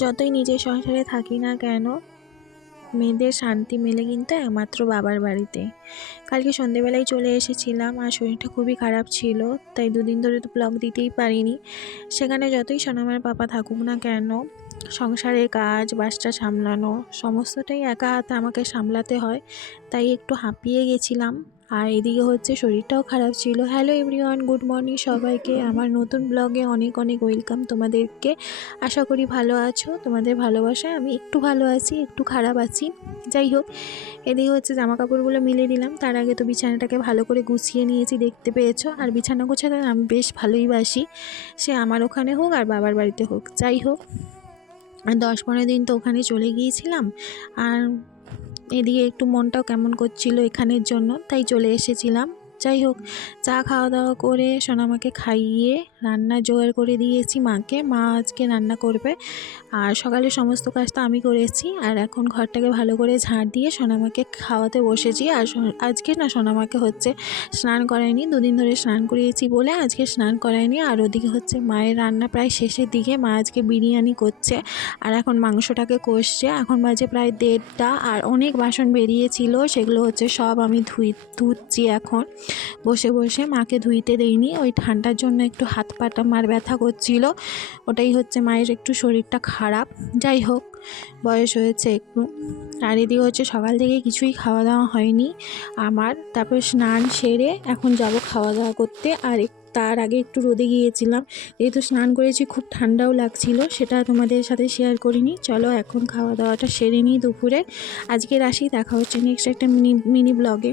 যতই নিজের সংসারে থাকি না কেন, মেয়েদের শান্তি মেলে কিন্তু একমাত্র বাবার বাড়িতে। কালকে সন্ধেবেলায় চলে এসেছিলাম আর শরীরটা খুবই খারাপ ছিল, তাই দুদিন ধরে তো ব্লগ দিতেই পারিনি। সেখানে যতই সোনামার পাপা থাকুক না কেন, সংসারের কাজ বাচ্চা সামলানো সমস্তটাই একা হাতে আমাকে সামলাতে হয়, তাই একটু হাঁপিয়ে গেছিলাম। আর এদিকে হচ্ছে শরীরটাও খারাপ ছিল। হ্যালো এভরিওয়ান, গুড মর্নিং সবাইকে। আমার নতুন ব্লগে অনেক অনেক ওয়েলকাম তোমাদেরকে। আশা করি ভালো আছো, তোমাদের ভালোবাসায় আমি একটু ভালো আছি, একটু খারাপ আছি। যাই হোক, এদিকে হচ্ছে জামা কাপড়গুলো মিলে দিলাম। তার আগে তো বিছানাটাকে ভালো করে গুছিয়ে নিয়েছি, দেখতে পেয়েছো। আর বিছানা গোছাতে আমি বেশ ভালোই বাসি, সে আমার ওখানে হোক আর বাবার বাড়িতে হোক। যাই হোক, 10-15 দিন তো ওখানে চলে গিয়েছিলাম, আর এদিকে একটু মনটাও কেমন করছিল এখানের জন্য, তাই চলে এসেছিলাম। যাই হোক, চা খাওয়া দাওয়া করে সোনামাকে খাইয়ে রান্না জোগাড় করে দিয়েছি মাকে। মা আজকে রান্না করবে, আর সকালে সমস্ত কাজ তো আমি করেছি। আর এখন ঘরটাকে ভালো করে ঝাড় দিয়ে সোনামাকে খাওয়াতে বসেছি। আর আজকে না সোনামাকে হচ্ছে স্নান করায়নি, দুদিন ধরে স্নান করিয়েছি বলে আজকে স্নান করায়নি। আর ওদিকে হচ্ছে মায়ের রান্না প্রায় শেষের দিকে, মা আজকে বিরিয়ানি করছে আর এখন মাংসটাকে কষছে। এখন বাজে প্রায় 1:30, আর অনেক বাসন বেরিয়েছিল, সেগুলো হচ্ছে সব আমি ধুচ্ছি এখন বসে বসে। মাকে ধুইতে দেইনি, ওই ঠান্ডার জন্য একটু হাত পাটা মার ব্যথা করছিল, ওটাই হচ্ছে মায়ের একটু শরীরটা খারাপ। যাই হোক, বয়স হয়েছে একটু। আর এদিকে হচ্ছে সকাল থেকে কিছুই খাওয়া দাওয়া হয়নি আমার। তারপর স্নান সেরে এখন যাব খাওয়া দাওয়া করতে। আর তার আগে একটু রোদে গিয়েছিলাম, যেহেতু স্নান করেছি খুব ঠান্ডাও লাগছিল, সেটা তোমাদের সাথে শেয়ার করিনি। চলো এখন খাওয়া দাওয়াটা সেরে নিই দুপুরে। আজকের আসি, দেখা হচ্ছে নেক্সট একটা মিনি ব্লগে।